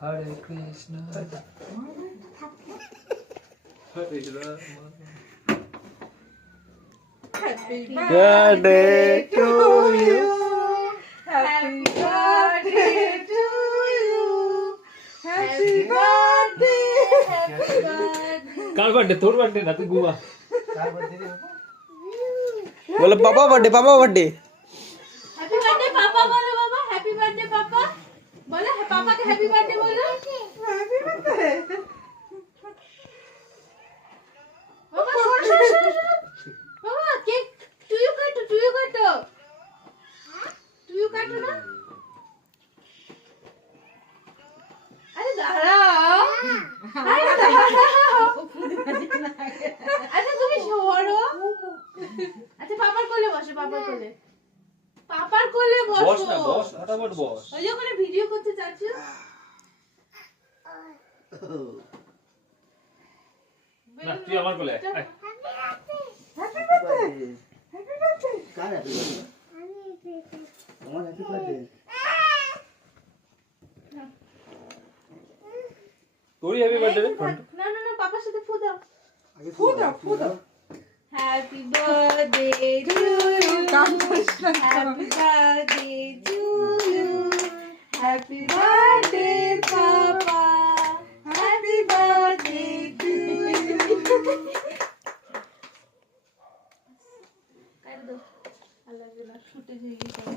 Hare Krishna, Hare Rama. Happy Birthday to you. Happy birthday to you. Happy birthday. Happy birthday. কার বার্থডে? তোর বার্থডে না, তুই ঘুমা। বলো পাপা বার্থডে, পাপা birthday. Happy birthday পাপা বলো বাবা, হ্যাপি বার্থডে পাপা বলো, পাপাকে হ্যাপি বার্থডে বলো। হ্যাপি বার্থডে বাবা, বাবা কেক তুই কাটো না। আরে দাঁড়াও, আচ্ছা তুমি সরো। আচ্ছা পাপার কোলে বসো, পাপার কোলে বসো। বস না, বস, ফটাফট বস। ওই যে ওখানে ভিডিও করতে চাচ্ছ। না, তুই আমার কোলে আয়। Happy birthday. কার হ্যাপি বার্থডে? আমার হ্যাপি বার্থডে। তোরই হ্যাপি বার্থডে রে। না না না, পাপার সাথে ফু দাও। আগে ফু দাও। Happy birthday to you, happy birthday to you, happy birthday papa, happy birthday to you. Cut দাও, আল্লাহ শুটে হয়ে গেছে।